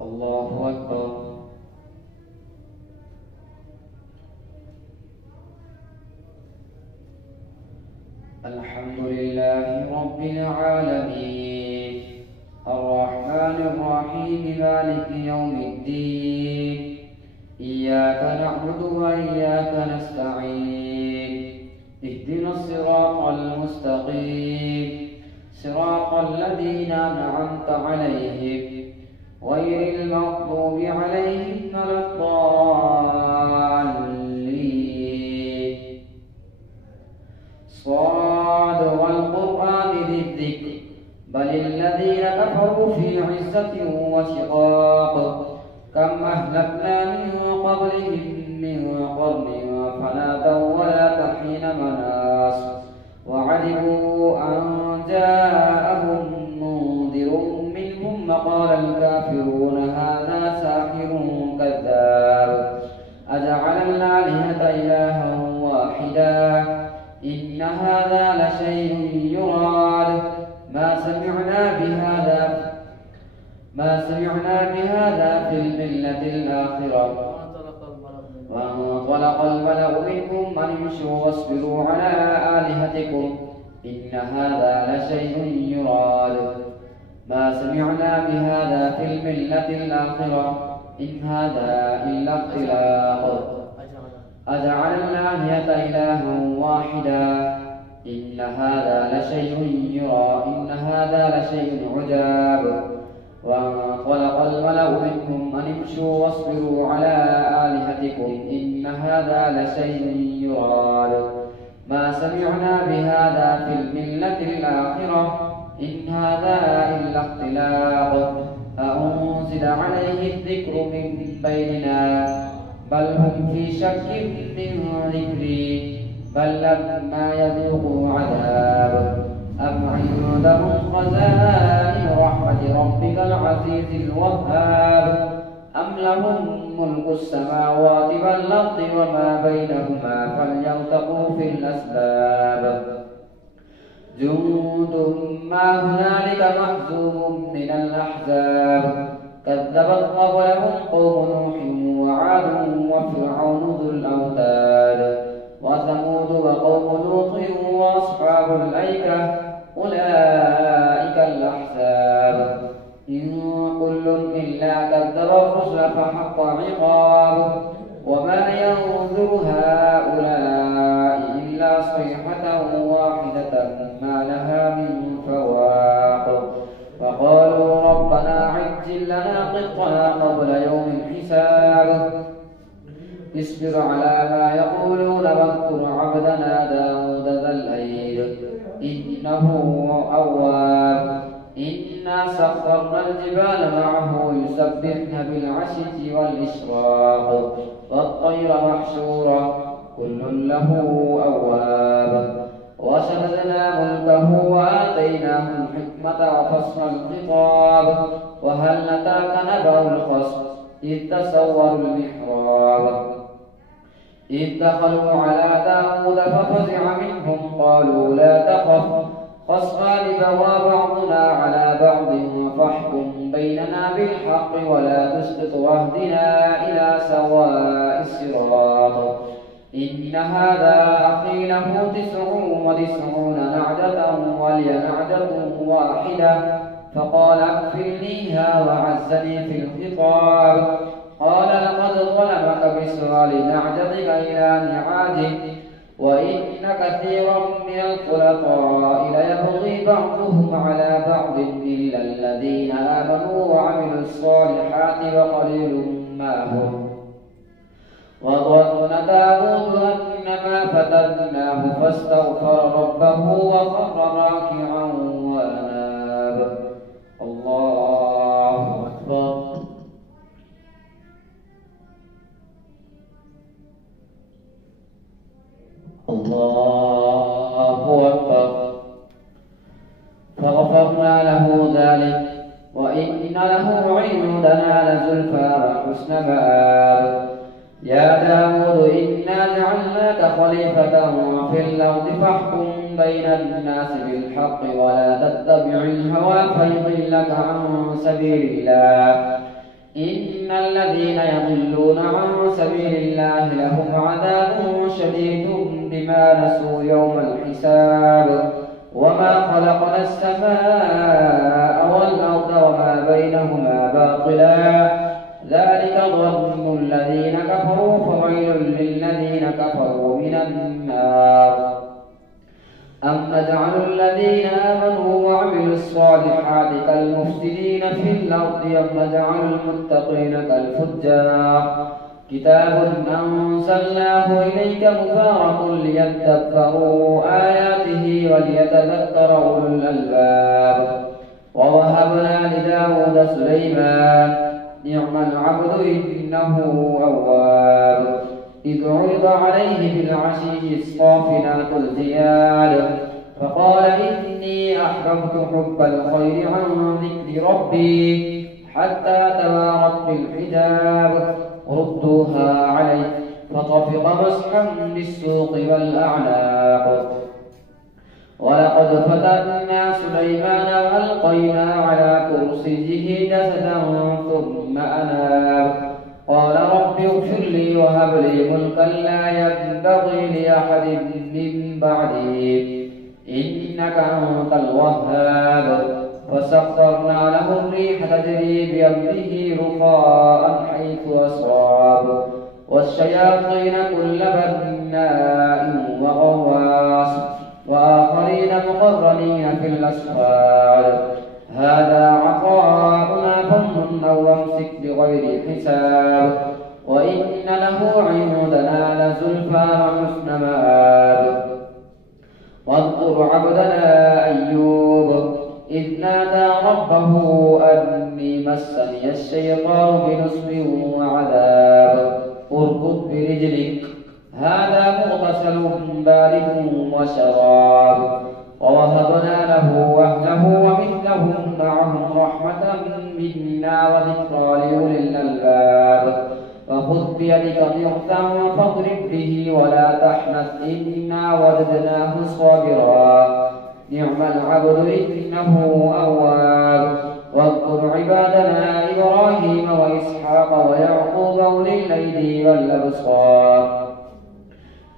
الله أكبر. الحمد لله رب العالمين الرحمن الرحيم مالك يوم الدين إياك نعبد وإياك نستعين اهدنا الصراط المستقيم صراط الذين أنعمت عليهم غير المغضوب عليهم ولا الضالين. صاد والقرآن ذي الذكر بل الذين كفروا في عزة وشقاق كم أهلكنا من قبلهم من قرن فنادوا ولا حين مناص وعجبوا أن جاءهم منذر منهم وقال الكافرون هذا ساحر كذاب أجعل الآلهة إلها واحدا إن هذا لشيء يراد ما سمعنا بهذا في الملة الآخرة. وانطلق الملأ منهم أن امشوا واصبروا على آلهتكم إن هذا لشيء يراد ما سمعنا بهذا في الملة الآخرة إن هذا إلا اختلاق أجعل الآلهة إلها واحدا إن هذا لشيء عجاب. وانطلق الملأ منهم أن امشوا واصبروا على آلهتكم إن هذا لشيء يراد ما سمعنا بهذا في الملة الآخرة إن هذا إلا اختلاق أأنزل عليه الذكر من بيننا بل هم في شك من ذكري بل لما يذوقوا عذاب أم عندهم خزائن رحمة ربك العزيز الوهاب أم لهم ملك السماوات والأرض وما بينهما فليرتقوا في الأسباب. جند ما هنالك محزوم من الأحزاب كذبت قبلهم قوم نوح وعاد وفرعون ذو الأوتاد وثمود وقوم لوط وأصحاب الأيكة أولئك الأحزاب إن كل إلا كذب الرسل فحق عقاب وما ينظر هؤلاء إلا صيحة واحدة ما لها من فواق فقالوا ربنا عجل لنا قطنا قبل يوم الحساب اصبر على ما يقولون واذكر عبدنا داود ذا الأيد إنه أواب إنا سخرنا الجبال معه يسبحن بالعشي والإشراق والطير محشورا كل له أواب وشددنا ملكه وآتيناه الحكمة وفصل الخطاب وهل أتاك نبأ الخصم إذ تسوروا المحراب إذ دخلوا على داود ففزع منهم قالوا لا تخف خصمان بغى بعضنا على بعض فاحكم بيننا بالحق ولا تسقط واهدنا إلى سواء الصراط إن هذا أخي له 99 نعجة ولي نعجة واحدة فقال اكفلنيها وعزني في الخطاب قال لقد ظلمك بسؤال نعجتك إلى نعاجه وإن كثيرا من الخلطاء ليبغي بعضهم على بعض إلا الذين آمنوا وعملوا الصالحات وقليل ما هم وظن داود أنما فتناه فاستغفر ربه وخر راكعا وأناب. الله أكبر. الله أكبر. فغفرنا له ذلك وإن له عندنا لزلفى وحسن مآب. يا داود إنا جعلناك خليفة في الأرض فاحكم بين الناس بالحق ولا تتبع الهوى فيضلك عن سبيل الله إن الذين يضلون عن سبيل الله لهم عذاب شديد بما نسوا يوم الحساب وما خلقنا السماء والأرض وما بينهما باطلا ذلك ظن الذين كفروا فويل للذين كفروا من النار أم نجعل الذين آمنوا وعملوا الصالحات كالمفسدين في الأرض أم نجعل المتقين كالفجار كتاب أنزلناه إليك مبارك ليدبروا آياته وليتذكر أولو الألباب ووهبنا لداود سليمان نعم العبد إنه أواب إذ عرض عليه بالعشي الصافنات الجياد فقال إني أحببت حب الخير عن ذكر ربي حتى توارت بالحجاب ردوها عليه فطفق مسحا بالسوق والأعناق ولقد فتنا سليمان وألقينا على كرسيه جسدا ثم أناب قال رب اغفر لي وهب لي ملكا لا ينبغي لأحد من بعدي إنك أنت الوهاب فسخرنا له الريح تجري بأمره رخاء حيث أصاب والشياطين كل بناء وغواص وآخرين مقرنين في الأسفار هذا عطاؤنا فامنن أو أمسك بغير حساب وإن له عندنا لزلفى وحسن مآب واذكر عبدنا أيوب إذ نادى ربه أني مسني الشيطان بنصب وعذاب اركض برجلك هذا مغتسل بارد وشراب ووهبنا له أهله ومثلهم معهم رحمة منا وذكرى لأولي الألباب فخذ بيدك ضغثا فاضرب به ولا تحنث إنا وجدناه صابرا نعم العبد إنه أواب واذكر عبادنا إبراهيم وإسحاق ويعقوب أولي الأيدي والأبصار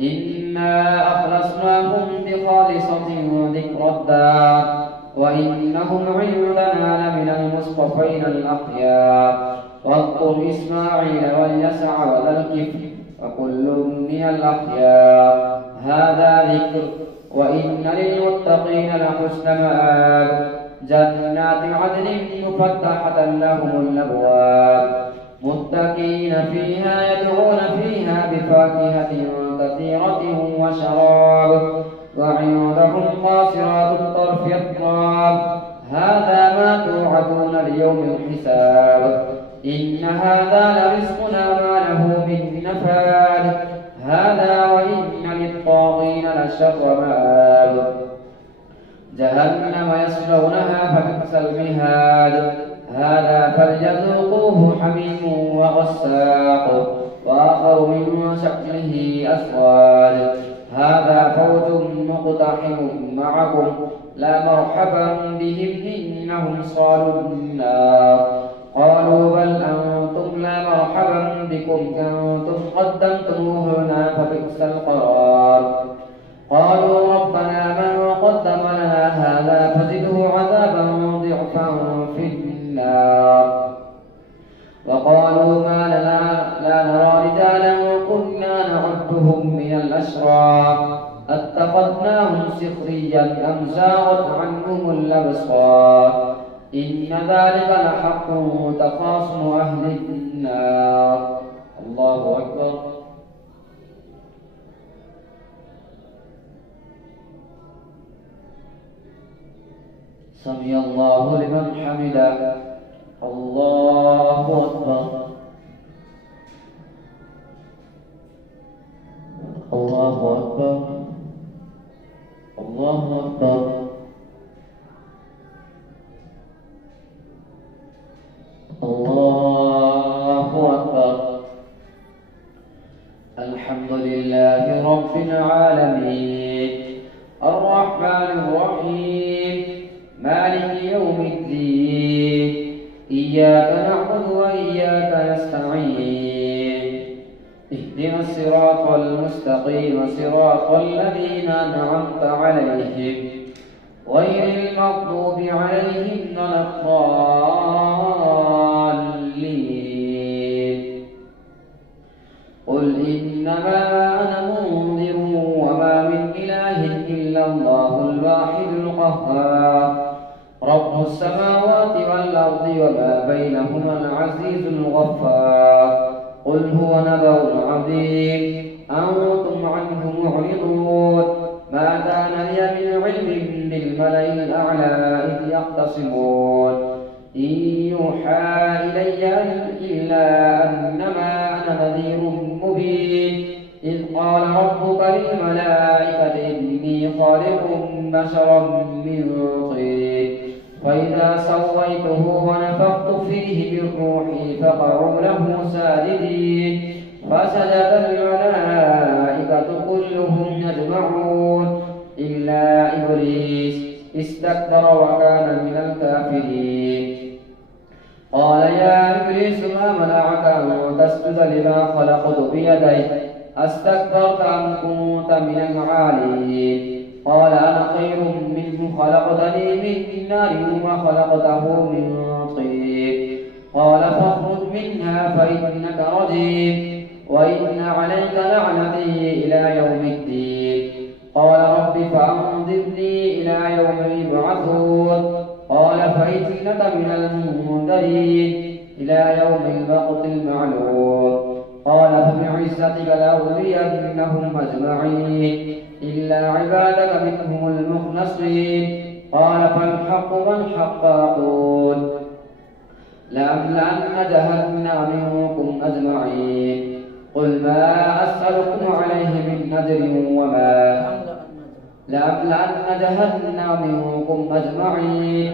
إنا أخلصناهم بخالصة ذكر الدار وإنهم عندنا لمن المصطفين الأخيار واذكر إسماعيل واليسع وذا الكفل وكل من الأخيار هذا ذكر وإن للمتقين لحسن مآب جنات عدن مفتحة لهم الأبواب متكئين فيها يدعون فيها بفاكهة كثيرة وشراب وعندهم قاصرات الطرف أتراب هذا ما توعدون ليوم الحساب إن هذا لرزقنا ما له من نفاد هذا وإن للطاغين لشر مآب جهنم يصلونها فبئس المهاد هذا فليذوقوه حميم وغساق وآخر من شكله أسواد هذا فوج مقتحم معكم لا مرحبا بهم إنهم صالوا النار قالوا بل أنتم لا مرحبا بكم أنتم قدمتموه لنا فبئس القرار قالوا ربنا من قدم لنا هذا فزده عذابا ضعفا في النار وقالوا ما لنا لا نرى رجالا كنا نعدهم من الأشرار اتخذناهم سخريا أم زاغت عنهم الأبصار إن ذلك لحق تخاصم أهل النار الله أكبر سمع الله لمن حمده الله أكبر الله أكبر الله أكبر الله أكبر الحمد لله رب العالمين الرحمن الرحيم مالك يوم الدين إياك نعبد وإياك نستعين اهدنا الصراط المستقيم صراط الذين أنعمت عليهم غير المغضوب عليهم ولا الضالين. قل إنما أنا منذر وما من إله إلا الله الواحد القهار رب السماوات والأرض وما بينهما العزيز الغفار. قل هو نبأ عظيم أنتم عنه معرضون. ما كان لي من علم بالملأ الأعلى إذ يختصمون إن يوحى إلي إلا أنما أنا نذير مبين. إذ قال ربك للملائكة إني خالق بشرا من طين فإذا سويته ونفخت فيه من روحي فقعوا له ساجدين. فسجد الملائكة كلهم أجمعون إلا إبليس استكبر وكان من الكافرين. قال يا إبليس ما منعك أن تسجد لما خلقت بيدي أستكبرت أم كنت من العالين؟ قال أنا خير منه خلقتني من نار وخلقته من طين. قال فاخرج منها فإنك رجيم وإن عليك لعنتي إلى يوم الدين. قال رب فأنظرني إلى يوم يبعثون. قال فإنك من المنذرين إلى يوم الوقت المعلوم. قال فبعزتك لأغوينهم أجمعين إلا عبادك منهم المخلصين. قال فالحق والحق أقول لأملأن جهنم منكم أجمعين. قل ما أسألكم عليه من أجر وما لأملأن جهنم منكم أجمعين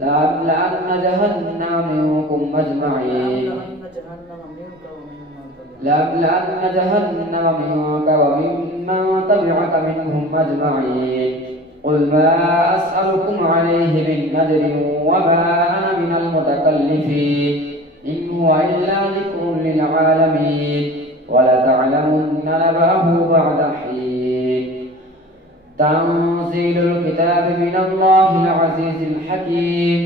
لأملأن جهنم منكم أجمعين لأملأن جهنم منك وممن تبعك منهم أجمعين. قل ما أسألكم عليه من أجر وما أنا من المتكلفين إن هو إلا ذكر للعالمين ولتعلمن نبأه بعد حين. تنزيل الكتاب من الله العزيز الحكيم.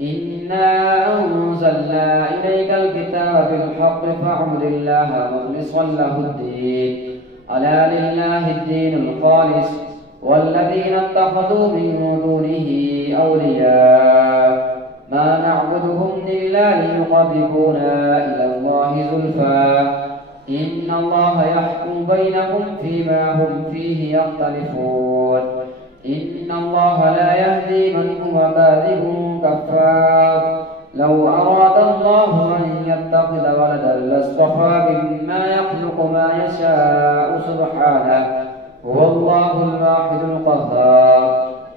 إنا أنزلنا إليك الكتاب بالحق فاعبد الله مخلصا له الدين ألا لله الدين الخالص والذين اتخذوا من دونه أولياء ما نعبدهم إلا ليقربونا إلى الله زلفى إن الله يحكم بينهم فيما هم فيه يختلفون. إن الله لا يهدي من هو كاذب كفار. لو أراد الله أن يتخذ ولدا لاصطفى مما يخلق ما يشاء سبحانه هو الله الواحد القهار.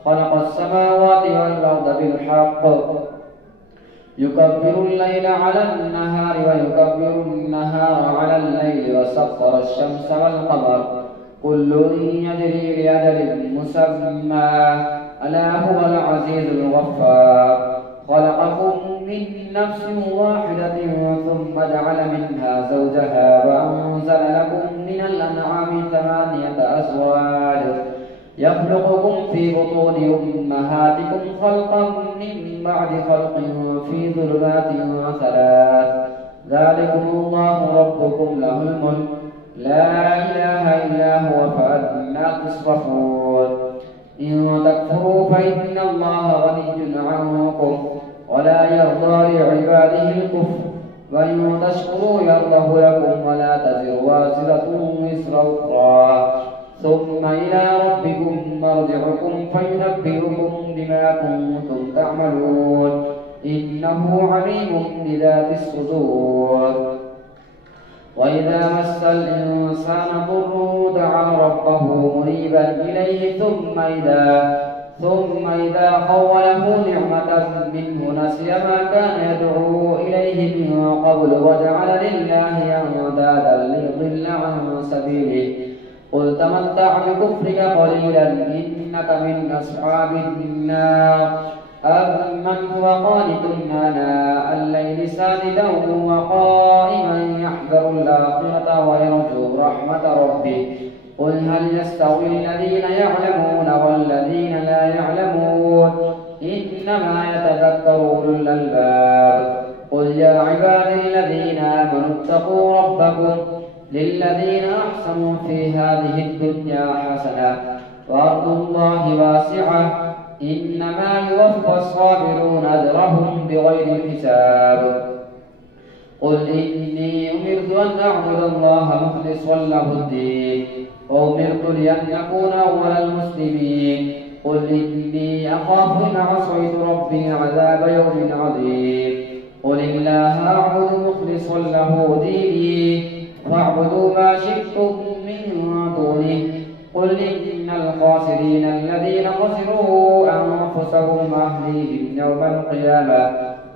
خلق السماوات والأرض بالحق يكبر الليل على النهار ويكبر النهار على الليل وسخر الشمس والقمر كل يجري لأجل مسمى ألا هو العزيز الغفار. خلقكم من نفس واحدة ثم جعل منها زوجها وأنزل لكم من الأنعام 8 أزواج يخلقكم في بطون أمهاتكم خلقا من بعد خلق في ظلمات 3 ذلكم الله ربكم له الملك لا إله إلا هو فأنا تصرفون. إن تكفروا فإن الله غني عنكم ولا يرضى لعباده الكفر وإن تشكروا يرضه لكم ولا تزر وازرة وزر أخرى ثم إلى ربكم مرجعكم فينبئكم بما كنتم تعملون إنه عليم بذات الصدور. وإذا مس الإنسان ضر دعا ربه منيبا إليه ثم إذا خوله نعمة منه نسي ما كان يدعو إليه من قبل وجعل لله أندادا ليضل عن سبيله قل تمتع بكفرك قليلا إنك من أصحاب النار. أمن هو قانت آناء الليل الليل ساجدا وقائما يحذر الآخرة ويرجو رحمة ربه قل هل يستوي الذين يعلمون والذين لا يعلمون إنما يتذكر أولو الألباب قل يا عبادي الذين آمنوا اتقوا ربكم للذين أحسنوا في هذه الدنيا حسنة وأرض الله واسعة إنما يوفى الصابرون أجرهم بغير حساب قل إني أمرت أن أعبد الله مخلصا له الدين وأمرت لأن أكون أول المسلمين قل إني أخاف إن عصيت ربي عذاب يوم عظيم قل الله أعبد مخلصا له ديني فاعبدوا ما شئتم من دونه قل إن الخاسرين الذين خسروا أنفسهم وأهليهم يوم القيامة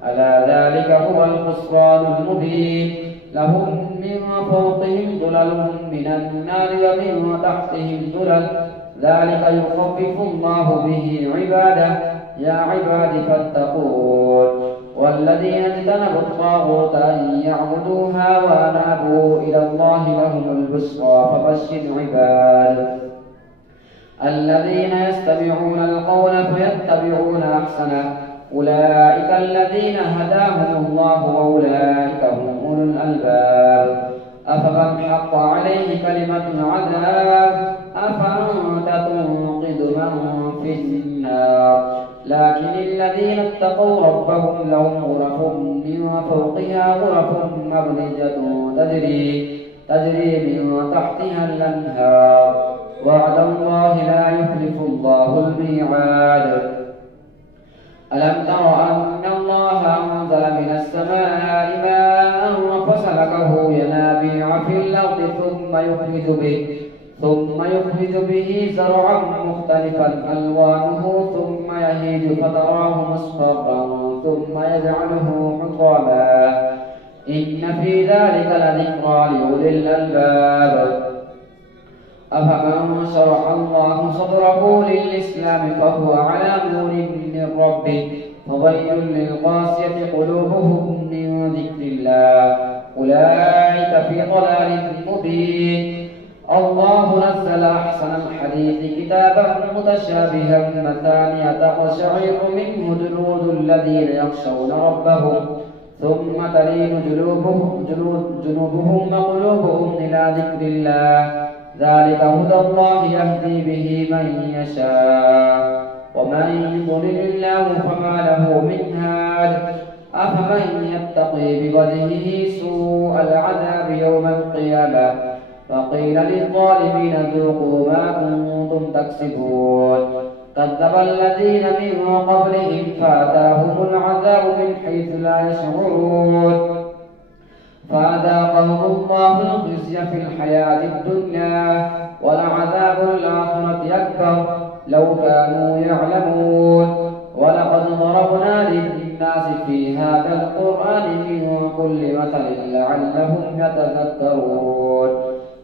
ألا ذلك هو الخسران المبين لهم من فوقهم ظلل من النار ومن تحتهم ظلل ذلك يخفف الله به عباده يا عباد فاتقون والذين اجتنبوا الطاغوت أن يعبدوها وأنابوا إلى الله لهم البشرى فبشر عباد الذين يستمعون القول فيتبعون أحسنه أولئك الذين هداهم الله وأولئك هم أولو الألباب أفمن حق عليه كلمة العذاب أفأنت تنقذ من في النار لكن الذين اتقوا ربهم لهم غرف من فوقها غرف مبنية تجري من تحتها الأنهار وعد الله لا يخلف الله الميعاد ألم تر أن الله أنزل من السماء ماء فسلكه ينابيع في الأرض ثم يخرج به زرعا مختلفا ألوانه ثم يهيج فتراه مصفرا ثم يجعله حطاما إن في ذلك لذكرى لأولي الألباب أفمن شرح الله صدره للإسلام فهو على نور من ربه فويل للقاسية قلوبهم من ذكر الله أولئك في ضلال مبين الله نزل أحسن الحديث كتابا متشابها مثانية تقشعر منه جلود الذين يخشون ربهم ثم تلين جنوبهم وقلوبهم إلى ذكر الله ذلك هدى الله يهدي به من يشاء ومن يضلل الله فما له من هاد أفمن يتقي بوجهه سوء العذاب يوم القيامة فقيل للظالمين ذوقوا ما كنتم تكسبون كذب الذين من قبلهم فأتاهم العذاب من حيث لا يشعرون فأذاقهم الله الخزي في الحياة الدنيا ولعذاب الآخرة أكبر لو كانوا يعلمون ولقد ضربنا للناس في هذا القرآن من كل مثل لعلهم يتذكرون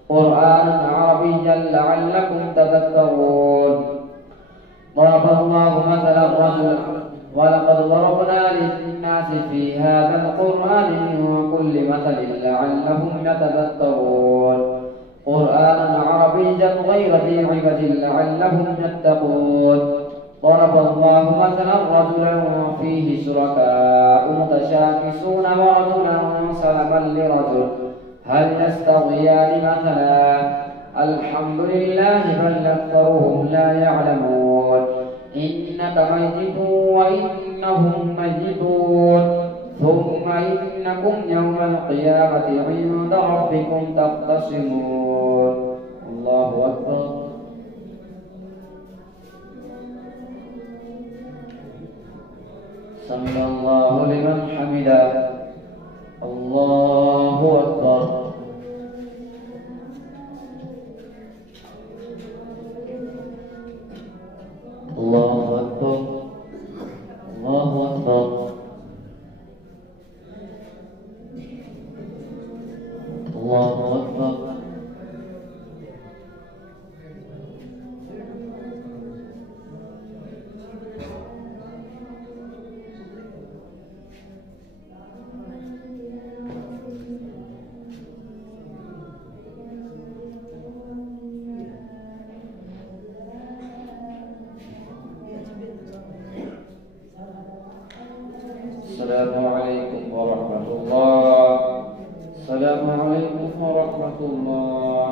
قرآنا عربيا لعلكم تذكرون ضرب الله مثلا رجلا ولقد ضربنا للناس في هذا القرآن من كل مثل لعلهم يتذكرون قرآنا عربيا غير ذي عوج لعلهم يتقون ضرب الله مثلا رجلا فيه شركاء متشاكسون ورجلا سلما لرجل هل يستويان مثلا الحمد لله بل أكثرهم لا يعلمون إنك ميت وإنهم ميتون ثم إنكم يوم القيامة عند ربكم تختصمون الله أكبر سمع الله لمن حمده الله أكبر الله أكبر الله أكبر الله أكبر السلام عليكم ورحمة الله. السلام عليكم ورحمة الله.